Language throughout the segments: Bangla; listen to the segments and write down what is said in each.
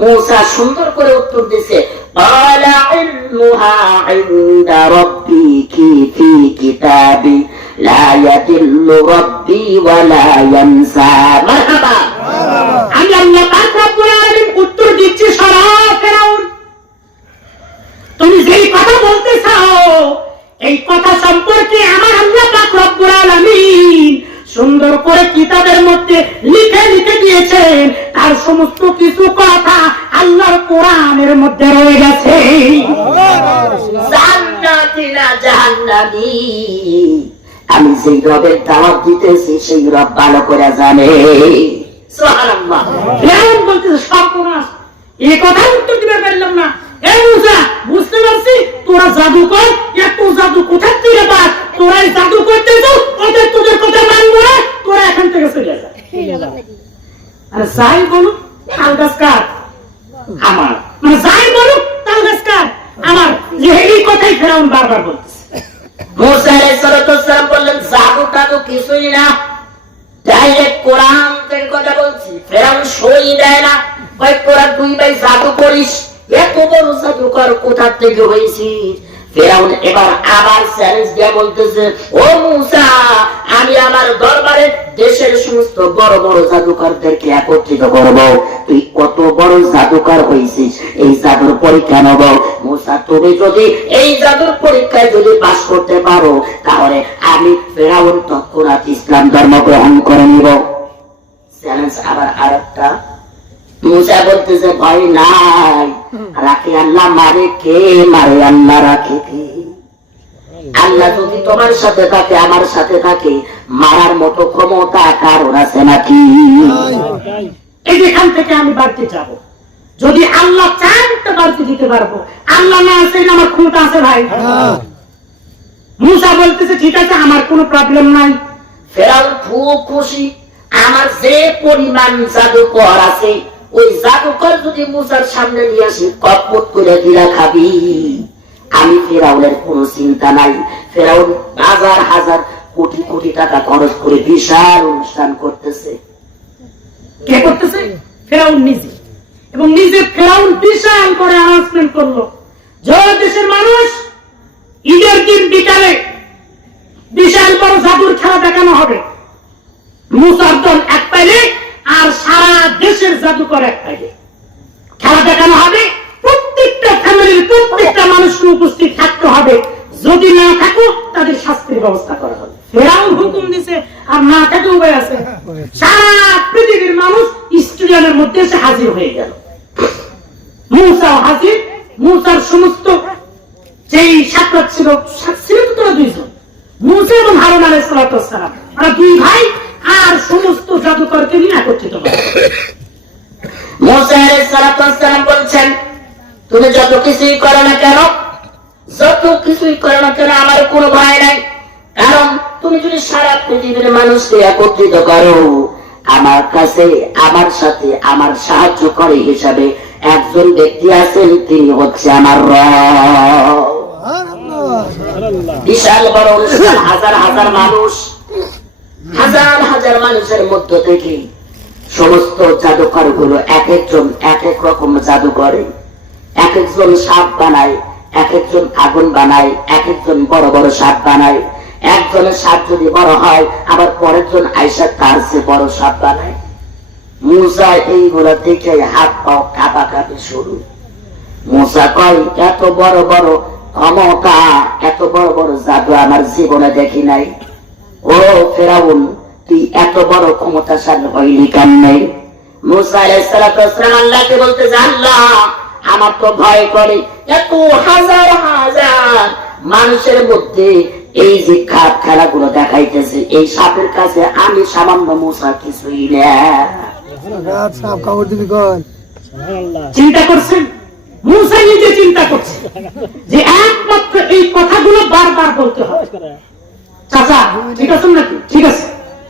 মূসা সুন্দর করে উত্তর দিছে কিতাবি লা ইয়াদিল্লু রব্বি ওয়া লা ইয়ানসা মারহাবা। সুন্দর করে কিতাবের মধ্যে লিখে লিখে দিয়েছেন। তার সমস্ত কিছু কথা আল্লাহর কোরআনের মধ্যে রয়ে গেছে। আমি সেই রবের দাওয়াত দিতেছি সেই রব ভালো করে জানে। বলতেছে সর্বনাশ। এই কথা উত্তর দিতে পারলাম না। এই বুঝতে পারছি? তোরা জাদু কর এত জাদু কোথার থেকে পাস তোরা এই জাদু করতে যাও ওদের তোদের কথা মানবো না তোরা এখান থেকে চলে যা যাই বলুক তাল গাছ কাট আমার। মানে যাই তাল গাছ কাট আমার এই কথাই ফেরাউন বারবার বলতেছে। মুসা আলাইহিস বললেন জাদু টাদু কিছুই না। ডাইরেক্ট কোরআন থেকে কথা বলছি। ফেরাউন সই দেয় না। কয় তোরা দুই ভাই জাদু করিস। এত বড় জাদুকর কোথা থেকে হয়েছিস? ফেরাউন এবার আবার চ্যালেঞ্জ দিয়ে বলতেছে, ও মুসা, আমি আমার দরবারে দেশের সমস্ত বড় বড় একত্রিত করব। তুই কত বড় এই জাদুর পরীক্ষা মুসা, তুমি যদি এই জাদুর পরীক্ষায় যদি পাশ করতে পারো, তাহলে আমি ফেরাউন তৎক্ষণাৎ ইসলাম ধর্ম গ্রহণ করে নিব। চ্যালেঞ্জ আবার আরেকটা। মুসা বলতেছে, ভয় নাই রাখে আল্লাহ মারে কে? মারে আল্লাহ রাখে কে? আল্লাহ যদি তোমার সাথে থাকে আমার সাথে থাকে মারার মতো ক্ষমতা কারণ আছে নাকি? এই থেকে আমি বাড়তে যাব। যদি আল্লাহ চান তো বাড়তে দিতে পারব। আল্লাহ না আছে আমার ক্ষমতা আছে ভাই। মুসা বলতেছে ঠিক আছে আমার কোনো প্রবলেম নাই। ফেরাউন খুব খুশি। আমার যে পরিমাণ জাদুকর আছে ওই জাদুকর যদি মুসার সামনে নিয়ে আসি কপট করে দিলা খাবি। আমি ফেরাউনের কোনো চিন্তা নাই। ফেরাউন হাজার হাজার কোটি কোটি টাকা খরচ করে বিশাল অনুষ্ঠান করতেছে। কে করতেছে? ফেরাউন নিজে। এবং নিজে ফেরাউন বিশাল করে অ্যানাউন্সমেন্ট করল। যে দেশের মানুষ, ঈদের দিন বিকালে বিশাল বড় জাদুর খেলা দেখানো হবে। মুসার দল এক জাদুকর এক পাইলে খেলা দেখানো হবে, প্রত্যেকটা ফ্যামিলির প্রত্যেকটা মানুষকে উপস্থিত থাকতে হবে। যদি না থাকো, তাদের শাস্তির ব্যবস্থা করা হবে। হুকুম দিছে, আর না থাকে উপায় আছে। সারা পৃথিবীর মানুষ স্টেডিয়ামের মধ্যে এসে হাজির হয়ে গেল। হাজির, মুসার সমস্ত যেই সাক্ষাৎ ছিল তো দুইজন। মুসা এবং হারুন সালাম। দুই ভাই, আর সমস্ত জাদুকরকে নিয়ে একত্রিত হয় বলছেন, তুমি যত কিছুই করো না কেন, যত কিছুই করো না কেন, আমার কোনো ভয় নাই। কারণ তুমি যদি সারা পৃথিবীর মানুষকে একত্রিত করো, আমার কাছে, আমার সাথে, আমার সাহায্য করে হিসাবে একজন ব্যক্তি আছেন, তিনি হচ্ছে আমার বিশাল বড় হাজার হাজার মানুষ, হাজার হাজার মানুষের মধ্য থেকে সমস্ত জাদুকরগুলো এক একজন এক এক রকম জাদু করে এক একজন সাপ বানায়, এক একজন আগুন বানায়, এক একজন বড় বড় সাপ বানায়। একজনের সাপ যদি বড় হয়, আবার পরের জন আইসা তার বড় সাপ বানায়। মুসা এইগুলো দেখে হাত পাও কাঁপা কাঁপি শুরু। মুসা কয়, এত বড় বড় ক্ষমতা এত বড় বড় জাদু আমার জীবনে দেখি নাই। ও ফেরাউন এত বড় ক্ষমতাশালী হইলি কেমনে? মুসা আলাইসালাম আল্লাহকে বলতে যে, আল্লাহ আমার তো ভয় করে এত হাজার হাজার মানুষের মধ্যে এই যে খাপ খেলাগুলো দেখাইতেছে এই সাপের কাছে আমি সামান্য মুসা কিছুই চিন্তা করছেন? মুসা নিজে চিন্তা করছে যে একমাত্র এই কথাগুলো বারবার বলতে হবে। চাচা ঠিক আছে নাকি? ঠিক আছে।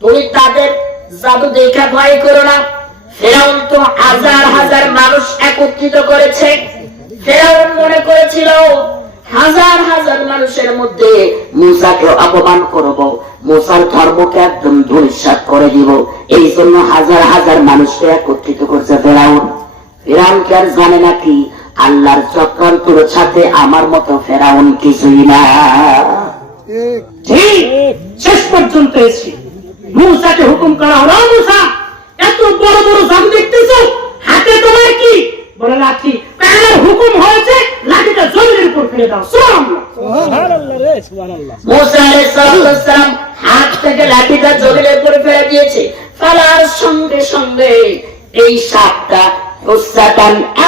তুমি তাদের জাদু দেখে ভয় করো না। ফেরাউন তো হাজার হাজার মানুষ একত্রিত করেছে। ফেরাউন মনে করেছিল হাজার হাজার মানুষের মধ্যে মুসাকে অপমান করব মুসার ধর্মকে একদম ধূলিসাৎ করে দিব। এই জন্য হাজার হাজার মানুষকে একত্রিত করছে ফেরাউন। ফেরাউন কি আর জানে নাকি? আল্লাহর চক্রান্তর সাথে আমার মতো ফেরাউন কিছুই না। ঠিক। শেষ পর্যন্ত এসে মুসাকে হুকুম করা হলো "ও মুসা এত বড় বড় জাদু দেখতেছো? হাতে তোমার কি? বলে লাঠি। তাহলে হুকুম হয়েছে? লাঠিটা জমিনের উপর ফেলে দাও। সুবহানাল্লাহ। মুসা আলাইহিস সালাম হাত থেকে লাঠিটা জমিনের উপরে ফেলে দিয়েছে। ফেলার সঙ্গে সঙ্গে এই সাপটা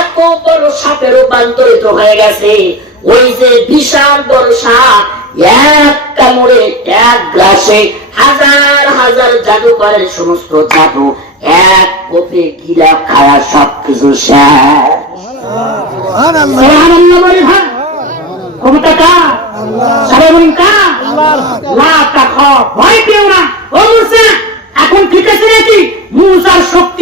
এত বড় সাপে রূপান্তরিত হয়ে গেছে। ওই যে বিশাল বড় সাপ এক কামড়ে এক গ্রাসে হাজার হাজার জাদুকরের সমস্ত জাদু এক কোপে গিরা খায়া সবকিছু ক্ষমতা কার? সবাই বলুন কার? লা তাখাফ, ভয় পেও না। ও মুসা এখন ঠিক আছে নাকি? মুসার শক্তি